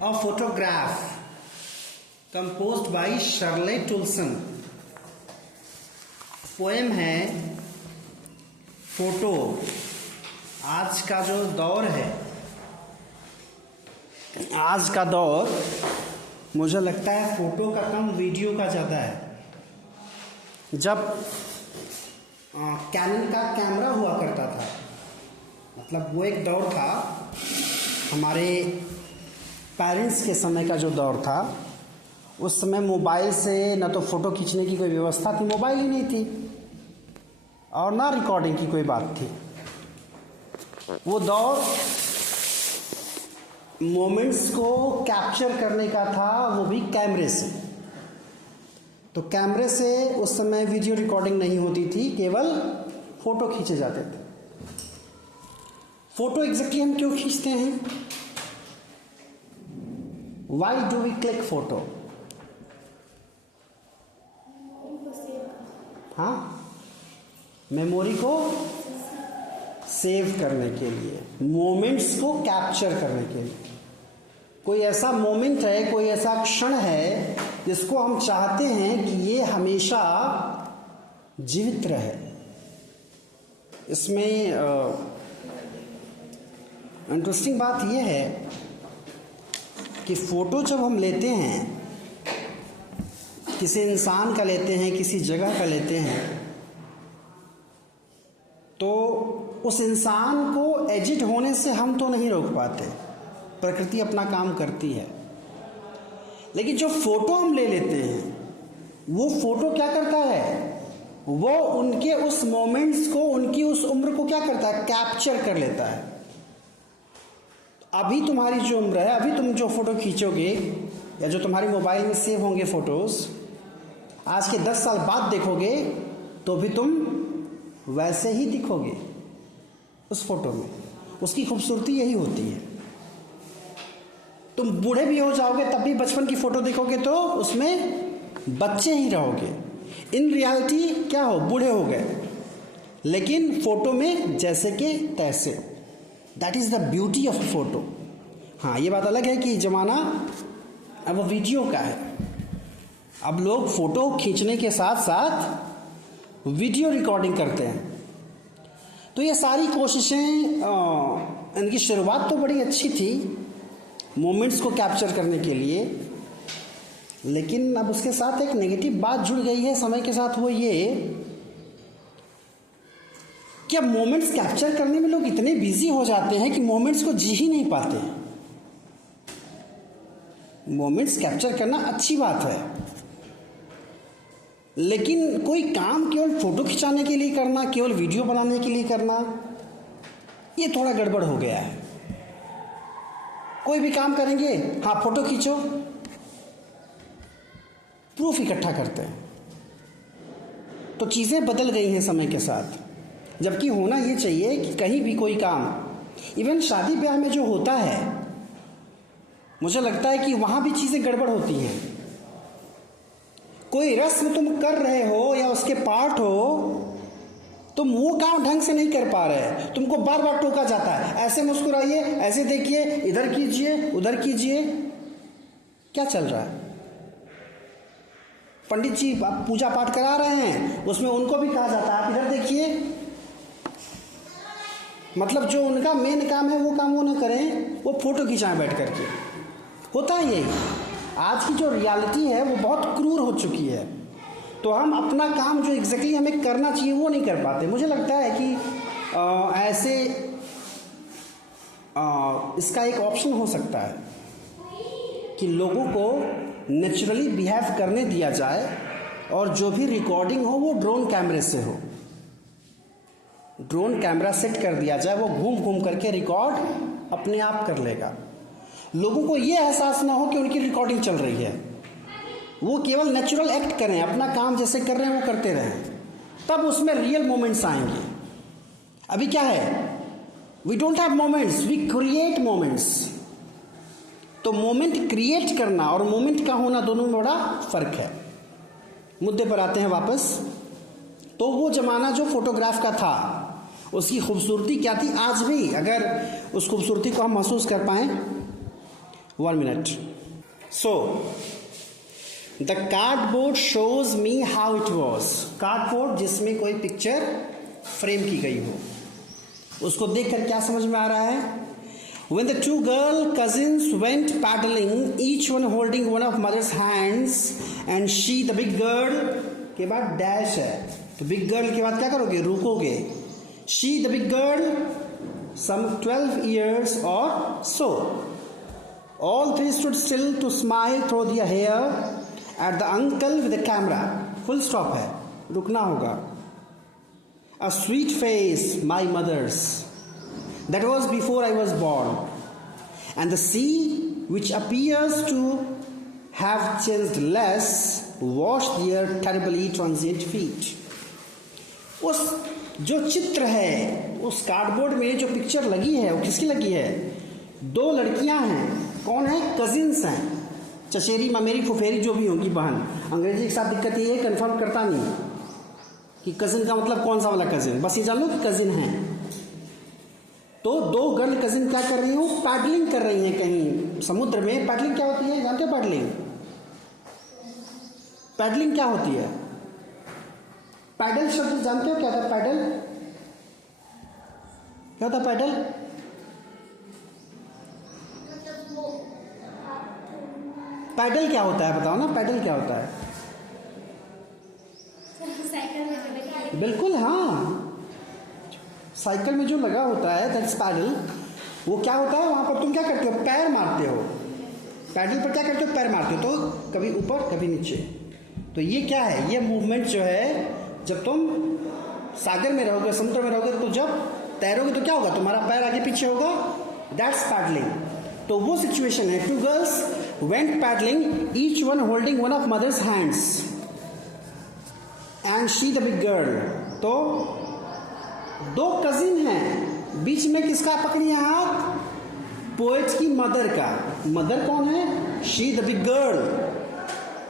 A photograph composed by Shirley Tulson। Poem है photo. आज का जो दौर है, आज का दौर मुझे लगता है फोटो का कम वीडियो का ज़्यादा है। जब कैनन का कैमरा हुआ करता था, मतलब वो एक दौर था, हमारे पेरेंट्स के समय का जो दौर था, उस समय मोबाइल से न तो फ़ोटो खींचने की कोई व्यवस्था थी, मोबाइल ही नहीं थी, और ना रिकॉर्डिंग की कोई बात थी। वो दौर मोमेंट्स को कैप्चर करने का था, वो भी कैमरे से। तो कैमरे से उस समय वीडियो रिकॉर्डिंग नहीं होती थी, केवल फ़ोटो खींचे जाते थे। फ़ोटो एग्जैक्टली हम क्यों खींचते हैं? Why do we click photo? हाँ, मेमोरी को सेव करने के लिए, मोमेंट्स को कैप्चर करने के लिए। कोई ऐसा मोमेंट है, कोई ऐसा क्षण है जिसको हम चाहते हैं कि ये हमेशा जीवित रहे। इसमें इंटरेस्टिंग बात यह है कि फ़ोटो जब हम लेते हैं, किसी इंसान का लेते हैं, किसी जगह का लेते हैं, तो उस इंसान को एजिट होने से हम तो नहीं रोक पाते, प्रकृति अपना काम करती है। लेकिन जो फ़ोटो हम ले लेते हैं, वो फ़ोटो क्या करता है? वो उनके उस मोमेंट्स को, उनकी उस उम्र को क्या करता है? कैप्चर कर लेता है। अभी तुम्हारी जो उम्र है, अभी तुम जो फ़ोटो खींचोगे या जो तुम्हारे मोबाइल में सेव होंगे फ़ोटोज़, आज के 10 साल बाद देखोगे तो भी तुम वैसे ही दिखोगे उस फोटो में। उसकी खूबसूरती यही होती है। तुम बूढ़े भी हो जाओगे तब भी बचपन की फ़ोटो देखोगे तो उसमें बच्चे ही रहोगे। इन रियलिटी क्या हो, बूढ़े हो गए, लेकिन फ़ोटो में जैसे के तैसे। That is the beauty of photo. हाँ, ये बात अलग है कि ज़माना अब वीडियो का है। अब लोग फ़ोटो खींचने के साथ साथ वीडियो रिकॉर्डिंग करते हैं। तो ये सारी कोशिशें, इनकी शुरुआत तो बड़ी अच्छी थी मोमेंट्स को कैप्चर करने के लिए, लेकिन अब उसके साथ एक नेगेटिव बात जुड़ गई है समय के साथ। वो ये कि अब मोमेंट्स कैप्चर करने में लोग इतने बिजी हो जाते हैं कि मोमेंट्स को जी ही नहीं पाते। मोमेंट्स कैप्चर करना अच्छी बात है, लेकिन कोई काम केवल फ़ोटो खिंचाने के लिए करना, केवल वीडियो बनाने के लिए करना, ये थोड़ा गड़बड़ हो गया है। कोई भी काम करेंगे, हाँ फ़ोटो खींचो, प्रूफ इकट्ठा करते हैं। तो चीज़ें बदल गई हैं समय के साथ। जबकि होना ये चाहिए कि कहीं भी कोई काम, इवन शादी ब्याह में जो होता है, मुझे लगता है कि वहाँ भी चीज़ें गड़बड़ होती हैं। कोई रस्म तुम कर रहे हो या उसके पार्ट हो, तुम वो काम ढंग से नहीं कर पा रहे, तुमको बार बार टोका जाता है, ऐसे मुस्कुराइए, ऐसे देखिए, इधर कीजिए, उधर कीजिए। क्या चल रहा है? पंडित जी पूजा पाठ करा रहे हैं, उसमें उनको भी कहा जाता है आप इधर देखिए। मतलब जो उनका मेन काम है वो काम वो ना करें, वो फोटो खिंचाएं बैठ करके। होता है यही। आज की जो रियलिटी है वो बहुत क्रूर हो चुकी है। तो हम अपना काम जो एग्जैक्टली हमें करना चाहिए वो नहीं कर पाते। मुझे लगता है कि ऐसे इसका एक ऑप्शन हो सकता है कि लोगों को नेचुरली बिहेव करने दिया जाए, और जो भी रिकॉर्डिंग हो वो ड्रोन कैमरे से हो। ड्रोन कैमरा सेट कर दिया जाए, वो घूम घूम करके रिकॉर्ड अपने आप कर लेगा। लोगों को ये एहसास ना हो कि उनकी रिकॉर्डिंग चल रही है, वो केवल नेचुरल एक्ट करें, अपना काम जैसे कर रहे हैं वो करते रहें, तब उसमें रियल मोमेंट्स आएंगे। अभी क्या है, we don't have moments, we create moments. तो मोमेंट क्रिएट करना और मोमेंट का होना दोनों में बड़ा फर्क है। मुद्दे पर आते हैं वापस। तो वो ज़माना जो फोटोग्राफ का था, उसकी खूबसूरती क्या थी? आज भी अगर उस खूबसूरती को हम महसूस कर पाएँ, 1 minute. So, the cardboard shows me how it was. Cardboard जिसमें कोई पिक्चर फ्रेम की गई हो, उसको देखकर क्या समझ में आ रहा है? When the two girl cousins went paddling, each one holding one of mother's hands, and she, the big girl, के बाद डैश है, तो बिग गर्ल के बाद क्या करोगे? रुकोगे. She, the big girl, some 12 years or so. All three stood still to smile through their hair at the uncle with the camera. Full stop है, रुकना होगा. A sweet face, my mother's. That was before I was born. And the sea, which appears to have changed less, washed their terribly transient feet. उस जो चित्र है, उस cardboard में जो पिक्चर लगी है, वो किसकी लगी है? 2 लड़कियां हैं. कौन है? कजिन्स हैं. चचेरी ममेरी फुफेरी जो भी होंगी बहन. अंग्रेजी के साथ दिक्कत ये है, कन्फर्म करता नहीं कि कजिन का मतलब कौन सा वाला कजिन, बस ये जान लो कि कजिन है. तो 2 गर्ल कजिन क्या कर रही हूँ? पैडलिंग कर रही हैं कहीं समुद्र में. पैडलिंग क्या होती है? जानते हो पैडलिंग? पैडलिंग क्या होती है? पैडल शब्द जानते हो क्या होता है? पैडल क्या होता है? पैडल पैडल क्या होता है? बताओ ना, पैडल क्या होता है? बिल्कुल, हाँ, साइकिल में जो लगा होता है दैट्स पैडल. वो क्या होता है? वहां पर तुम क्या करते हो? पैर मारते हो. पैडल पर क्या करते हो? पैर मारते हो. तो कभी ऊपर कभी नीचे. तो ये क्या है? ये मूवमेंट जो है, जब तुम सागर में रहोगे, समुद्र में रहोगे, तो जब तैरोगे तो क्या होगा? तुम्हारा पैर आगे पीछे होगा. That's paddling. तो वो सिचुएशन है. 2 girls went paddling, each one holding one of mother's hands, and she the big girl. तो 2 कजिन हैं, बीच में किसका पकड़ी है हाथ? पोएट की मदर का. मदर कौन है? She the big girl.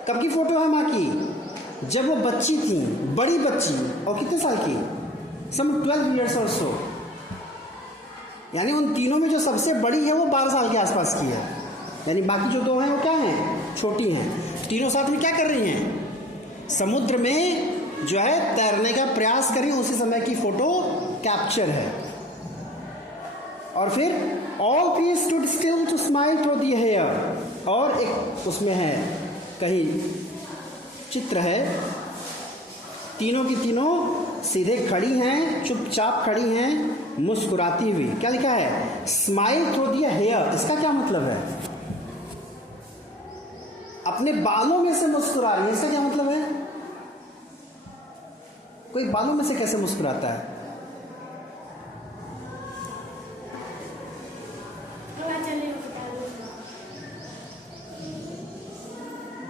कब की फोटो है माँ की? जब वो बच्ची थी, बड़ी बच्ची. और कितने साल की? सम 12 years और सो. यानी उन तीनों में जो सबसे बड़ी है वो 12 साल के आसपास की है. यानी बाकी जो 2 हैं वो क्या हैं? छोटी हैं. तीनों साथ में क्या कर रही हैं? समुद्र में जो है तैरने का प्रयास करी. उसी समय की फोटो कैप्चर है. और फिर all three stood still to smile through the hair. और एक उसमें है कहीं चित्र है, तीनों की तीनों सीधे खड़ी हैं, चुपचाप खड़ी हैं, मुस्कुराती हुई. क्या लिखा है? Smile through the hair. इसका क्या मतलब है? अपने बालों में से मुस्कुरा रही है. इसका क्या मतलब है? कोई बालों में से कैसे मुस्कुराता है?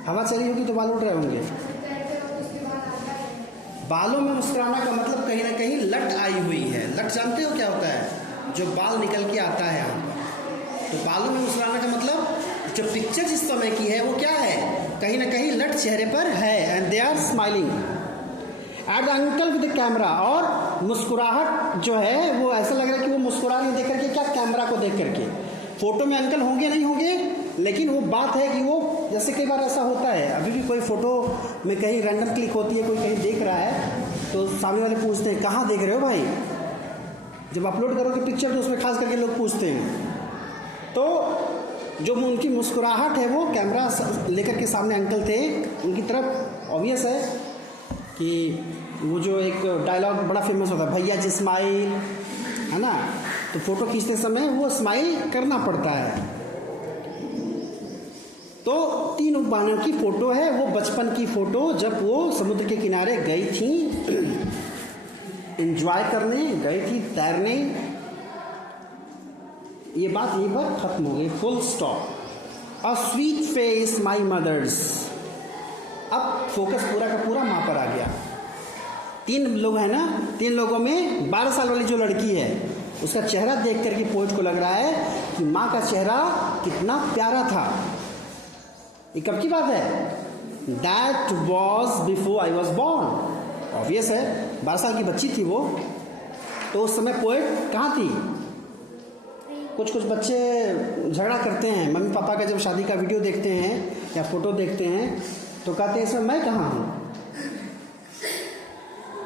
हवा चली होगी तो बाल उड़ रहे होंगे. बालों में मुस्कुराना का मतलब कहीं ना कहीं लट आई हुई है. लट जानते हो क्या होता है? जो बाल निकल के आता है यहाँ पर. तो बालों में मुस्कुराना का मतलब जो पिक्चर जिस समय की है वो क्या है? कहीं ना कहीं लट चेहरे पर है. And they are smiling at the uncle with the camera. और मुस्कुराहट जो है वो ऐसा लग रहा है कि वो मुस्कुरा रही देख करके. क्या? कैमरा को देख करके. फोटो में अंकल होंगे नहीं होंगे, लेकिन वो बात है कि वो, जैसे कई बार ऐसा होता है, अभी भी कोई फोटो में कहीं रैंडम क्लिक होती है, कोई कहीं देख रहा है तो सामने वाले पूछते हैं कहाँ देख रहे हो भाई. जब अपलोड करोगे पिक्चर तो उसमें खास करके लोग पूछते हैं. तो जो उनकी मुस्कुराहट है वो कैमरा लेकर के सामने अंकल थे उनकी तरफ. ऑब्वियस है कि वो जो एक डायलॉग बड़ा फेमस होता है, भैया जी स्माइल, है ना. तो फोटो खींचते समय वो स्माइल करना पड़ता है. तो 3 बहनों की फोटो है. वो बचपन की फोटो जब वो समुद्र के किनारे गई थी, एंजॉय करने गई थी, तैरने. ये बात यहीं पर खत्म हो गई. Full stop. A sweet face my mother's. अब फोकस पूरा का पूरा माँ पर आ गया. 3 लोग हैं ना, 3 लोगों में 12 साल वाली जो लड़की है उसका चेहरा देख करके पोएट को लग रहा है कि माँ का चेहरा कितना प्यारा था. ये कब की बात है? That was before I was born. Obvious है, 12 साल की बच्ची थी वो. तो उस समय पोएट कहाँ थी? कुछ कुछ बच्चे झगड़ा करते हैं, मम्मी पापा का जब शादी का वीडियो देखते हैं या फोटो देखते हैं तो कहते हैं इसमें मैं कहाँ हूँ।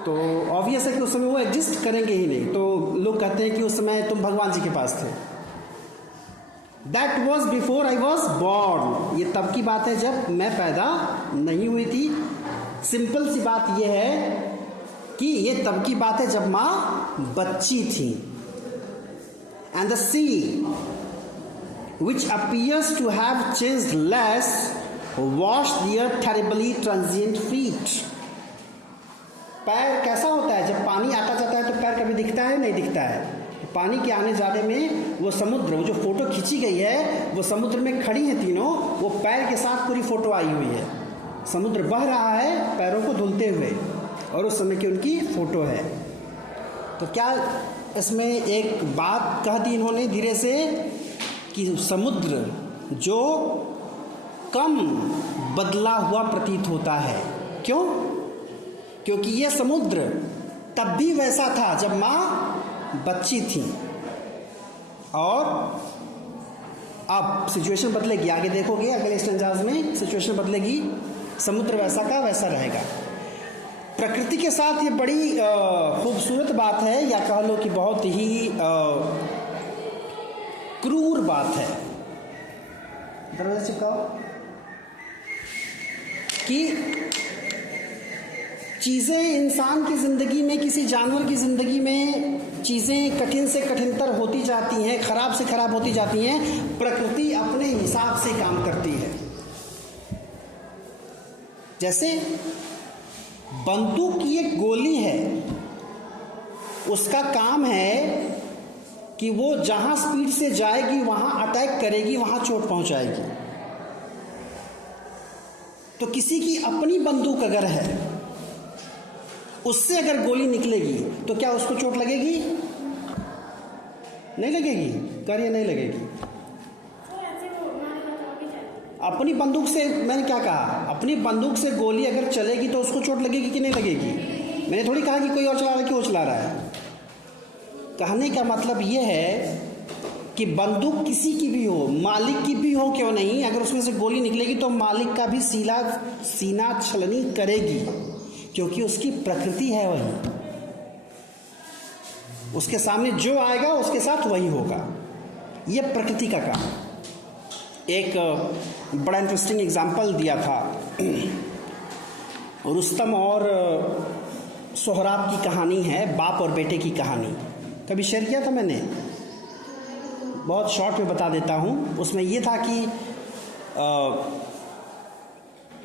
तो ऑब्वियस है कि उस समय वो एग्जिस्ट करेंगे ही नहीं, तो लोग कहते हैं कि उस समय तुम भगवान जी के पास थे। That was before I was born, ये तब की बात है जब मैं पैदा नहीं हुई थी। सिंपल सी बात यह है कि ये तब की बात है जब माँ बच्ची थी। And the sea which appears to have changed less wash their terribly transient feet. पैर कैसा होता है, जब पानी आता जाता है तो पैर कभी दिखता है नहीं दिखता है। पानी के आने जाने में वो समुद्र, वो जो फोटो खींची गई है वो समुद्र में खड़ी है तीनों, वो पैर के साथ पूरी फोटो आई हुई है। समुद्र बह रहा है पैरों को धुलते हुए और उस समय की उनकी फोटो है। तो क्या इसमें एक बात कह दी इन्होंने धीरे से कि समुद्र जो कम बदला हुआ प्रतीत होता है। क्यों? क्योंकि ये समुद्र तब भी वैसा था जब माँ बच्ची थी, और अब सिचुएशन बदलेगी। आगे देखोगे अगले स्टेंजाज में सिचुएशन बदलेगी, समुद्र वैसा का वैसा रहेगा। प्रकृति के साथ ये बड़ी खूबसूरत बात है, या कह लो कि बहुत ही क्रूर बात है। दरवाजा चिपकाओ कि चीज़ें इंसान की ज़िंदगी में, किसी जानवर की ज़िंदगी में चीज़ें कठिन से कठिनतर होती जाती हैं, ख़राब से ख़राब होती जाती हैं। प्रकृति अपने हिसाब से काम करती है। जैसे बंदूक की एक गोली है, उसका काम है कि वो जहाँ स्पीड से जाएगी वहाँ अटैक करेगी, वहाँ चोट पहुँचाएगी। तो किसी की अपनी बंदूक अगर है, उससे अगर गोली निकलेगी तो क्या उसको चोट लगेगी? नहीं लगेगी। करिए नहीं लगेगी। अपनी बंदूक से, मैंने क्या कहा, अपनी बंदूक से गोली अगर चलेगी तो उसको चोट लगेगी कि नहीं लगेगी? मैंने थोड़ी कहा कि कोई और चला रहा है कि वो चला रहा है। कहने का मतलब ये है कि बंदूक किसी की भी हो, मालिक की भी हो क्यों नहीं, अगर उसमें से गोली निकलेगी तो मालिक का भी सीना छलनी करेगी, क्योंकि उसकी प्रकृति है वही। उसके सामने जो आएगा उसके साथ वही होगा। यह प्रकृति का काम। एक बड़ा इंटरेस्टिंग एग्जाम्पल दिया था रुस्तम और सोहराब की कहानी है, बाप और बेटे की कहानी। कभी शेयर किया था मैंने, बहुत शॉर्ट में बता देता हूँ। उसमें यह था कि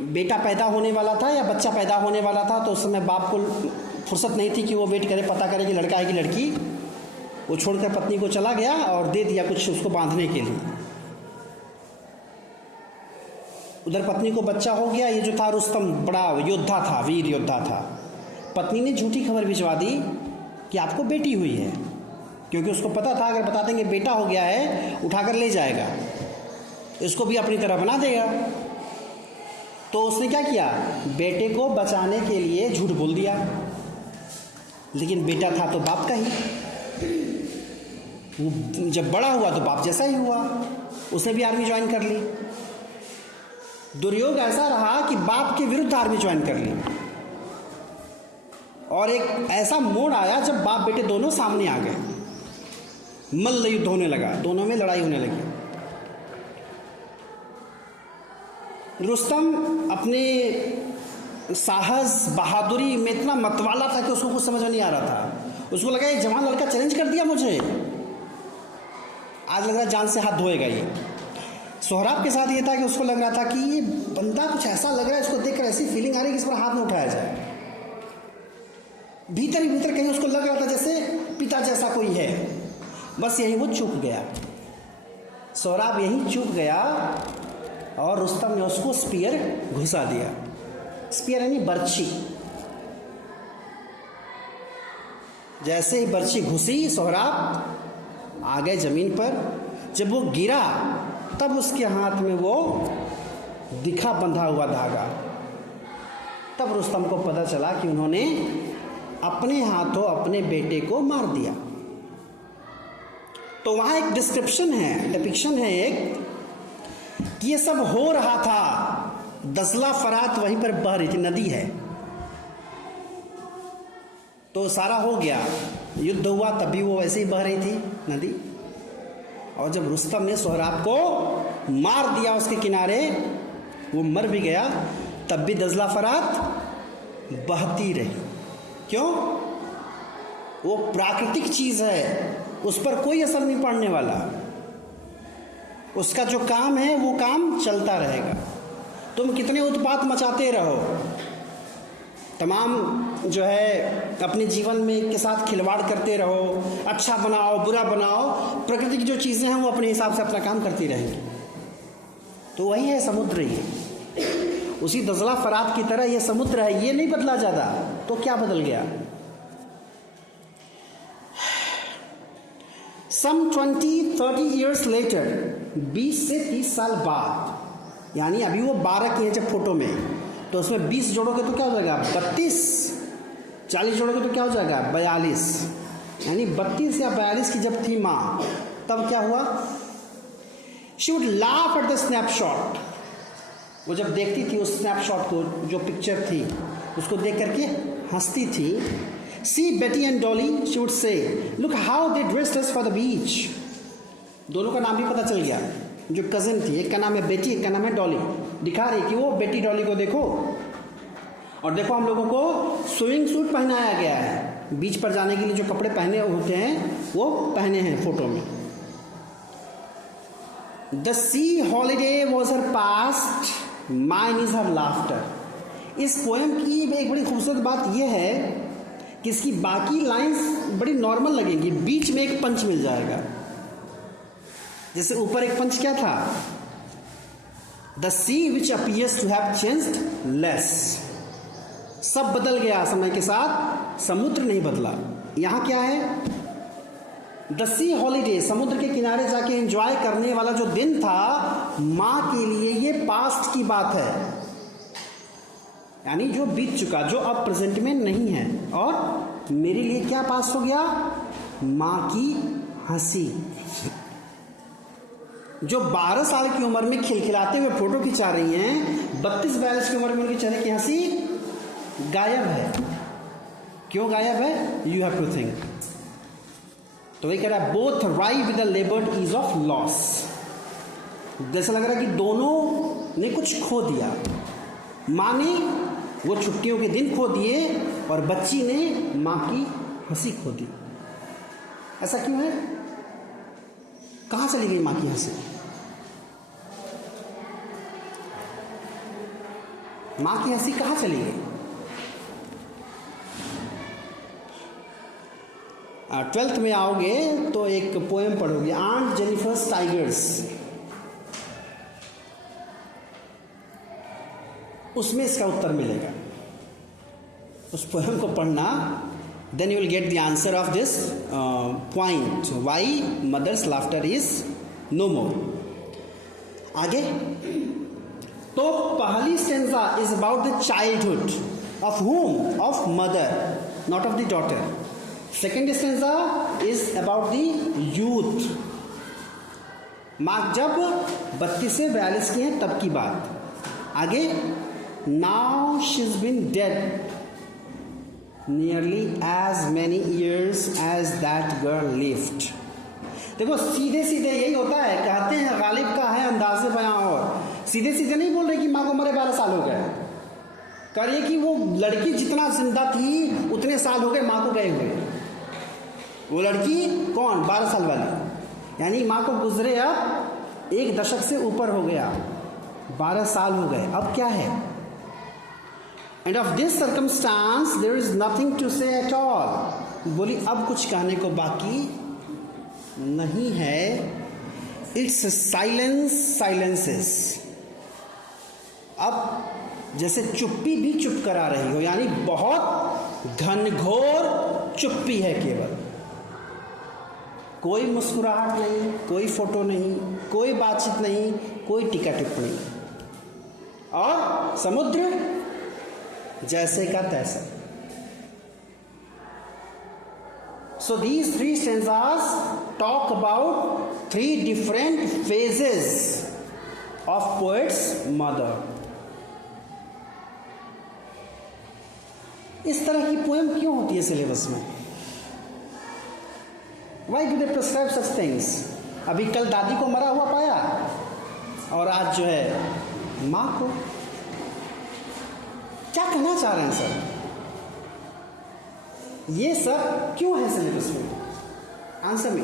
बेटा पैदा होने वाला था या बच्चा पैदा होने वाला था, तो उस समय बाप को फुर्सत नहीं थी कि वो वेट करे, पता करे कि लड़का है कि लड़की। वो छोड़कर पत्नी को चला गया और दे दिया कुछ उसको बांधने के लिए। उधर पत्नी को बच्चा हो गया। ये जो था रुस्तम बड़ा योद्धा था, वीर योद्धा था। पत्नी ने झूठी खबर भिजवा दी कि आपको बेटी हुई है, क्योंकि उसको पता था अगर बता देंगे बेटा हो गया है उठाकर ले जाएगा, इसको भी अपनी तरह बना देगा। तो उसने क्या किया, बेटे को बचाने के लिए झूठ बोल दिया, लेकिन बेटा था तो बाप का ही। वो जब बड़ा हुआ तो बाप जैसा ही हुआ, उसने भी आर्मी ज्वाइन कर ली। दुर्योग ऐसा रहा कि बाप के विरुद्ध आर्मी ज्वाइन कर ली, और एक ऐसा मोड़ आया जब बाप बेटे दोनों सामने आ गए, मल्ल युद्ध होने लगा, दोनों में लड़ाई होने लगी। रुस्तम अपने साहस बहादुरी में इतना मतवाला था कि उसको कुछ समझ में नहीं आ रहा था। उसको लगा ये जवान लड़का चैलेंज कर दिया मुझे, आज लग रहा है जान से हाथ धोएगा ये। सोहराब के साथ ये था कि उसको लग रहा था कि ये बंदा कुछ ऐसा लग रहा है, इसको देखकर ऐसी फीलिंग आ रही है कि इस पर हाथ न उठाया जाए। भीतर ही भीतर कहीं उसको लग रहा था जैसे पिता जैसा कोई है। बस यही वो चूक गया, सोहराब यही चूक गया, और रुस्तम ने उसको स्पीयर घुसा दिया। स्पीयर यानी बर्छी। जैसे ही बर्छी घुसी, सोहराब आ गए जमीन पर। जब वो गिरा तब उसके हाथ में वो दिखा बंधा हुआ धागा। तब रुस्तम को पता चला कि उन्होंने अपने हाथों अपने बेटे को मार दिया। तो वहां एक डिस्क्रिप्शन है, डिपिक्शन है एक, कि ये सब हो रहा था, दजला फरात वहीं पर बह रही थी, नदी है। तो सारा हो गया, युद्ध हुआ, तब भी वो वैसे ही बह रही थी नदी। और जब रुस्तम ने सोहराब को मार दिया उसके किनारे, वो मर भी गया, तब भी दजला फरात बहती रही। क्यों? वो प्राकृतिक चीज है, उस पर कोई असर नहीं पड़ने वाला, उसका जो काम है वो काम चलता रहेगा। तुम कितने उत्पात मचाते रहो, तमाम जो है अपने जीवन में के साथ खिलवाड़ करते रहो, अच्छा बनाओ बुरा बनाओ, प्रकृति की जो चीज़ें हैं वो अपने हिसाब से अपना काम करती रहेंगी। तो वही है समुद्र, ये उसी दजला फरात की तरह ये समुद्र है, ये नहीं बदला ज़्यादा। तो क्या बदल गया? Some 20-30 years later, 20 से 30 साल बाद, यानी अभी वो 12 की है जब फोटो में, तो उसमें 20 जोड़ोगे तो क्या हो जाएगा? 32। 40 जोड़ोगे तो क्या हो जाएगा? 42। यानी 32 या 42 की जब थी माँ, तब क्या हुआ? She would laugh at the snapshot. वो जब देखती थी उस स्नैपशॉट को, जो पिक्चर थी, उसको देख करके हंसती थी। See Betty and Dolly, she would say, look how they dressed us for the beach. दोनों का नाम भी पता चल गया, जो कजिन थी, एक का नाम है बेटी, एक का नाम है डॉली। दिखा रही कि वो बेटी डॉली को देखो, और देखो हम लोगों को स्विमिंग सूट पहनाया गया है, बीच पर जाने के लिए जो कपड़े पहने होते हैं वो पहने हैं फोटो में। The sea holiday was her past, mine is her laughter. इस पोएम की एक बड़ी खूबसूरत बात यह है कि इसकी बाकी लाइंस बड़ी नॉर्मल लगेंगी, बीच में एक पंच मिल जाएगा। जैसे ऊपर एक पंच क्या था? The sea which appears to have changed less. सब बदल गया समय के साथ, समुद्र नहीं बदला। यहां क्या है? द सी हॉलीडे, समुद्र के किनारे जाके एंजॉय करने वाला जो दिन था, मां के लिए ये पास्ट की बात है, यानी जो बीत चुका, जो अब प्रेजेंट में नहीं है। और मेरे लिए क्या पास हो गया? मां की हंसी। जो 12 साल की उम्र में खिलखिलाते हुए फोटो खिंचा रही हैं, 32-42 की उम्र में उनके चेहरे की हंसी गायब है। क्यों गायब है? You have to think. तो वही कह रहा है, both rive with the laboured ease of loss. जैसा लग रहा है कि दोनों ने कुछ खो दिया। माँ ने वो छुट्टियों के दिन खो दिए और बच्ची ने माँ की हंसी खो दी। ऐसा क्यों है? कहाँ चली गई माँ की हंसी? माँ की हंसी कहाँ चली गई? 12th में आओगे तो एक पोएम पढ़ोगे, आंट जेनिफर्स टाइगर्स। उसमें इसका उत्तर मिलेगा। उस पोएम को पढ़ना, then you will get the answer of this point, why mother's laughter is no more. आगे तो पहली stanza is about the childhood of whom? Of mother, not of the daughter. Second stanza is about the youth, माँ जब 32 से 42 की हैं तब की बात। आगे now she is been dead nearly as many years as that girl lived. देखो सीधे सीधे यही होता है, कहते हैं गालिब का है अंदाज़े बयां, और सीधे सीधे नहीं बोल रहे कि माँ को मरे 12 साल हो गए, कह रही है कि वो लड़की जितना जिंदा थी उतने साल हो गए माँ को गए हुए। वो लड़की कौन? 12 साल वाली, यानी माँ को गुजरे अब 1 दशक से ऊपर हो गया, 12 साल हो गए। अब क्या है? And of this circumstance there is nothing to say at all. बोली अब कुछ कहने को बाकी नहीं है। It's silence silences. अब जैसे चुप्पी भी चुप करा रही हो, यानी बहुत घनघोर चुप्पी है, केवल कोई मुस्कुराहट नहीं, कोई फोटो नहीं, कोई बातचीत नहीं, कोई टीका टिप्पणी नहीं, और समुद्र जैसे का तैसा। So these three stanzas talk about three different phases of poet's mother. इस तरह की पोएम क्यों होती है सिलेबस में? Why do they prescribe such things? अभी कल दादी को मरा हुआ पाया और आज जो है माँ को। क्या कहना चाह रहे हैं सर? ये सब क्यों है सिलेबस में? आंसर में